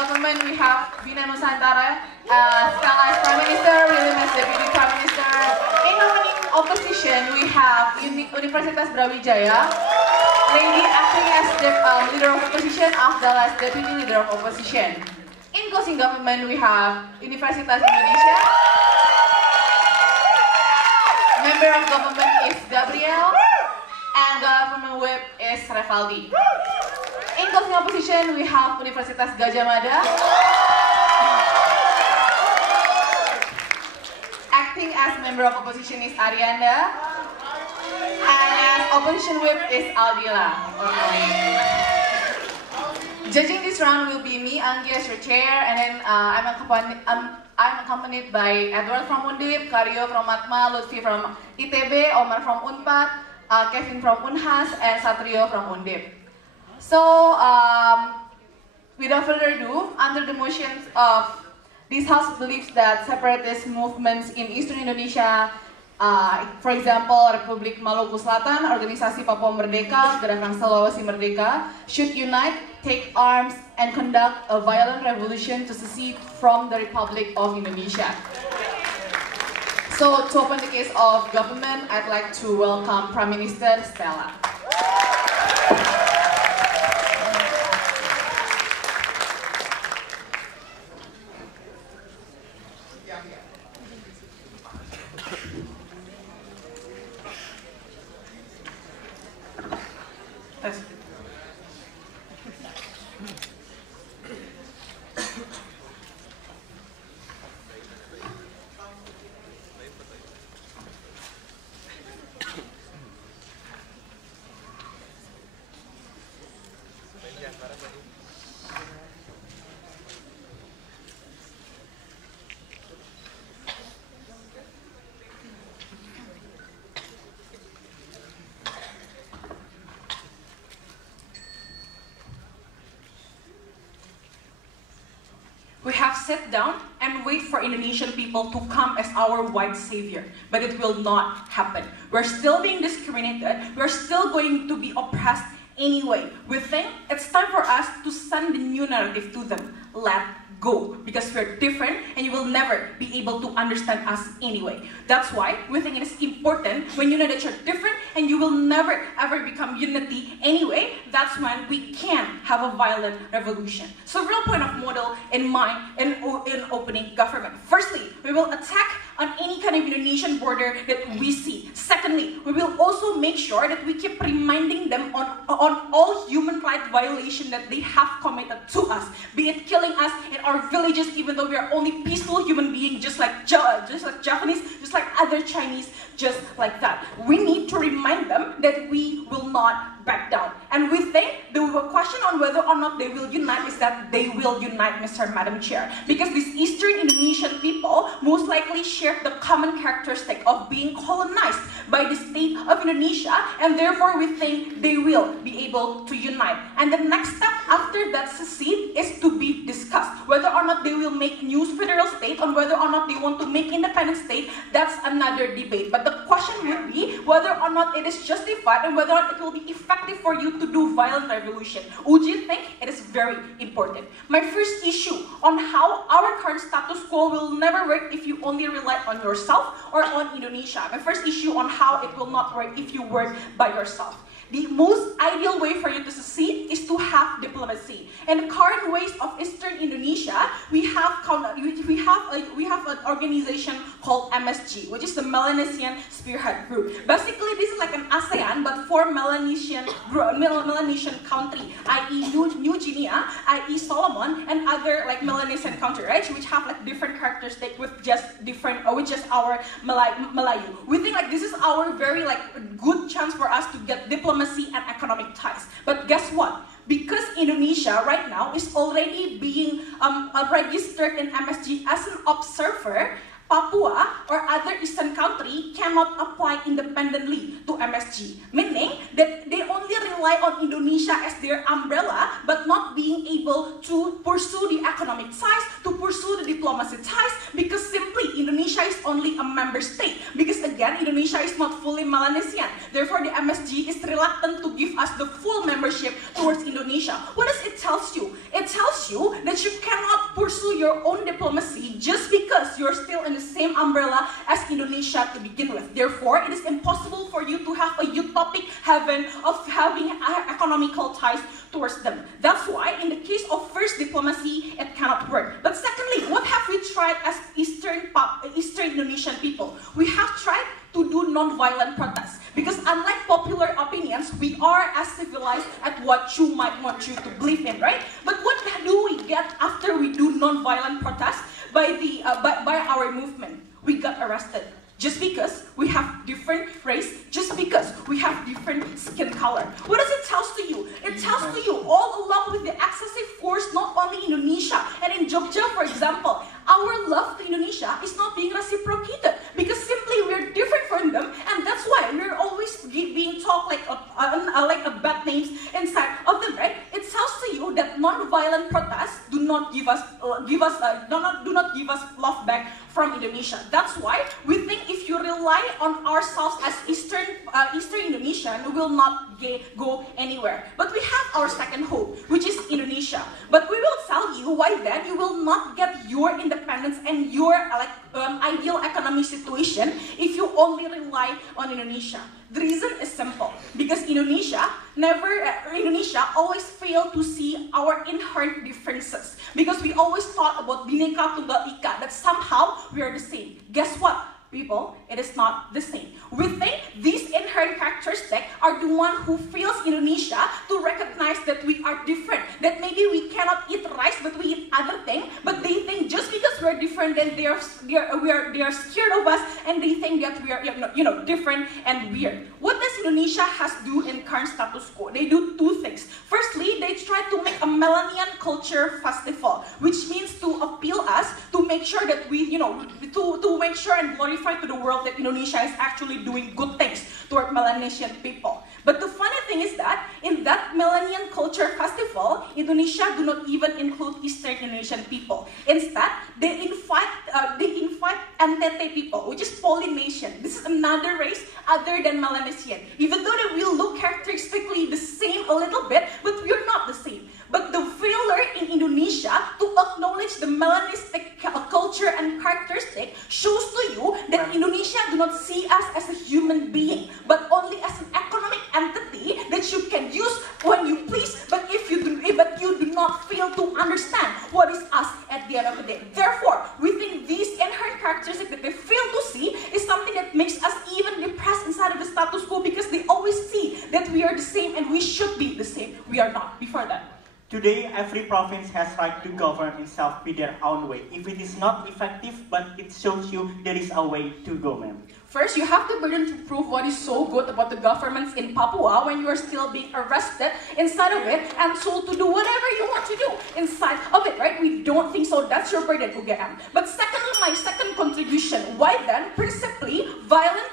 government, we have Bina Nusantara, Stella as Prime Minister, William as Deputy Prime Minister. In nominee opposition, we have Universitas Brawijaya, Lady acting as the leader of opposition, Afdal as deputy leader of opposition. In closing government, we have Universitas Indonesia. Member of government is Gabriel, and government whip is Revaldi. In closing opposition, we have Universitas Gajah Mada. Acting as member of opposition is Arianda. And as opposition whip is Aldila. Judging this round will be me, Anggi as your chair, and then I'm accompanied by Edward from Undip, Karyo from Matma, Lutfi from ITB, Omar from Unpad, Kevin from Unhas, and Satrio from Undip. So, without further ado, under the motions of this House believes that separatist movements in Eastern Indonesia, for example, Republik Maluku Selatan, Organisasi Papua Merdeka, Gerakan Sulawesi Merdeka, should unite, take arms, and conduct a violent revolution to secede from the Republic of Indonesia. So, to open the case of government, I'd like to welcome Prime Minister Stella. We have sat down and wait for Indonesian people to come as our white savior, but it will not happen. We're still being discriminated, we're still going to be oppressed anyway. We think it's time for us to send the new narrative to them. Let go, because we're different and you will never be able to understand us anyway. That's why we think it is important when you know that you're different and you will never ever become unity anyway. That's when we can have a violent revolution. So real point of model in mind in opening government. Firstly, we will attack on any kind of Indonesian border that we see. Secondly, we will also make sure that we keep reminding them on all human rights violation that they have committed to us, be it killing us in our villages, even though we are only peaceful human beings, just like Japanese, just like other Chinese, just like that. We need to remind them that we will not back down. And we think the question on whether or not they will unite is that they will unite, Mr. Madam Chair, because these Eastern Indonesian people most likely share the common characteristic of being colonized by the state of Indonesia, and therefore we think they will be able to unite. And the next step after that secede is to be discussed. Whether or not they will make new federal state, or whether or not they want to make independent state, that's another debate. But the question would be whether or not it is justified and whether or not it will be effective for you to do violent revolution. Would you think it is very important? My first issue on how our current status quo will never work if you only rely on yourself or on Indonesia. My first issue on how it will not work if you work by yourself. The most ideal way for you to succeed is to have diplomacy. In the current ways of Eastern Indonesia, we have an organization called MSG, which is the Melanesian Spearhead Group. Basically, this is like an ASEAN, but for Melanesian country, i.e. New Guinea, i.e. Solomon, and other like Melanesian country, right? Which have like different characteristics with just different, with just our Melayu. We think like this is our very like good chance for us to get diplomacy and economic ties. But guess what? Because Indonesia right now is already being registered in MSG as an observer, Papua or other eastern country cannot apply independently to MSG, meaning that they only rely rely on Indonesia as their umbrella, but not being able to pursue the economic ties, to pursue the diplomacy ties, because simply Indonesia is only a member state. Because again, Indonesia is not fully Melanesian. Therefore, the MSG is reluctant to give us the full membership towards Indonesia. What does it tell you? It tells you that you cannot pursue your own diplomacy just because you're still in the same umbrella as Indonesia to begin with. Therefore, it is impossible for you to have a utopic heaven of having economical ties towards them. That's why in the case of first diplomacy, it cannot work. But secondly, what have we tried as Eastern Indonesian people? We have tried to do non-violent protests. Because unlike popular opinions, we are as civilized as what you might want you to believe in, right? But what do we get after we do non-violent protests by our movement? We got arrested. Just because we have different race, just because we have different skin color. What does it tell to you? It tells to you all along with the excessive force, not only in Indonesia, and in Jogja, for example, our love to Indonesia is not being reciprocated because simply we're different from them, and that's why we're always being talked like bad names inside of them, right? It tells to you that non-violent protests do not give us love back from Indonesia. That's why we think if you rely on ourselves as Eastern Indonesian, we will not go anywhere. But we have our second hope, which is Indonesia. But we will tell you why then you will not get your independence and your ideal economic situation if you only rely on Indonesia. The reason is simple, because Indonesia always failed to see our inherent differences. Because we always thought about Bhinneka Tunggal Ika, that somehow we are the same. Guess what? People, it is not the same. We think these inherent characteristics are the one who fails Indonesia to recognize that we are different. That maybe we cannot eat rice, but we eat other things. But they think just because we're different, then they are scared of us, and they think that we are different and weird. What does Indonesia has do in current status quo? They do two things. Firstly, they try to make a Millennium Culture Festival, which means to appeal us to make sure that we, to make sure and glorify to the world that Indonesia is actually doing good things toward Melanesian people. But the funny thing is that in that Millennium Culture Festival, Indonesia do not even include Eastern Indonesian people. Instead, they invite NTT people, which is Polynesian. This is another race other than Melanesian. Even though they will look characteristically the same a little bit, but we are not the same. But the failure in Indonesia to acknowledge the Melanistic culture and characteristic shows to you that Indonesia do not see us as a human being, but only as an economic entity that you can use when you please, but you do not fail to understand what is us at the end of the day. Therefore, we think these inherent characteristics that they fail to see is something that makes us even depressed inside of the status quo, because they always see that we are the same and we should be the same. We are not before that. Today, every province has right to govern itself with their own way. If it is not effective, but it shows you there is a way to go, ma'am. First, you have the burden to prove what is so good about the governments in Papua when you are still being arrested inside of it and told to do whatever you want to do inside of it, right? We don't think so. That's your burden, UGM. But secondly, my second contribution, why then, principally, violent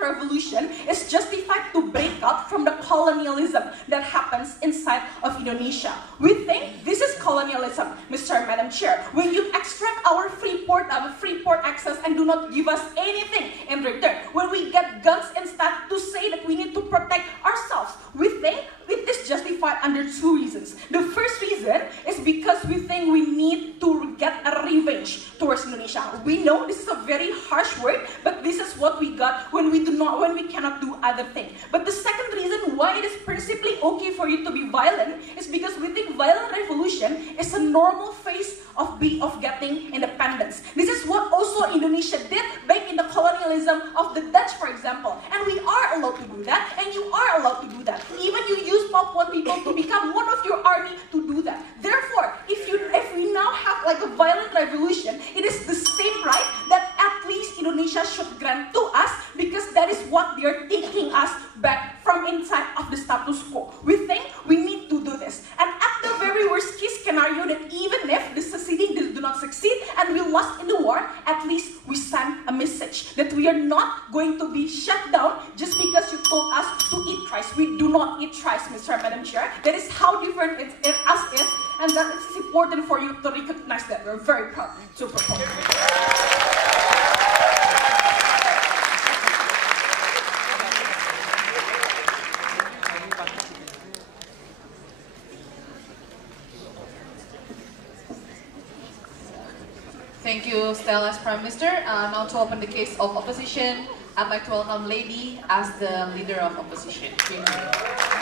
revolution is justified to break out from the colonialism that happens inside of Indonesia. We think this is colonialism, Mr. and Madam Chair. When you extract our free port access and do not give us anything in return, when we get guns instead to say that we need to protect ourselves, we think it is justified under two reasons. The first reason is because we think we need to get a revenge towards Indonesia. We know this is a very harsh word, but this is what we got when we cannot do other things. But the second reason why it is principally okay for you to be violent is because we think violent revolution is a normal phase of getting independence. This is what also Indonesia did back in the colonialism of the Dutch, for example. And we are allowed to do that, and you are allowed to do that. Even you use Papuan people to become one of your army to do that. Therefore, if we now have like a violent revolution, it is the same right that at least Indonesia should grant to us, because that is what they are taking us back from inside of the status quo. We think we need to do this. And at the very worst case scenario, that even if the seceding do not succeed and we lost in the war, at least we send a message that we are not going to be shut down just because you told us to eat rice we do not eat rice, Mr. and Madam Chair. That is how different us is, and that it is important for you to recognize that. We're very proud to perform. Thank you, Stella's Prime Minister. Now to open the case of opposition, I'd like to welcome Lady as the leader of opposition. Thank you.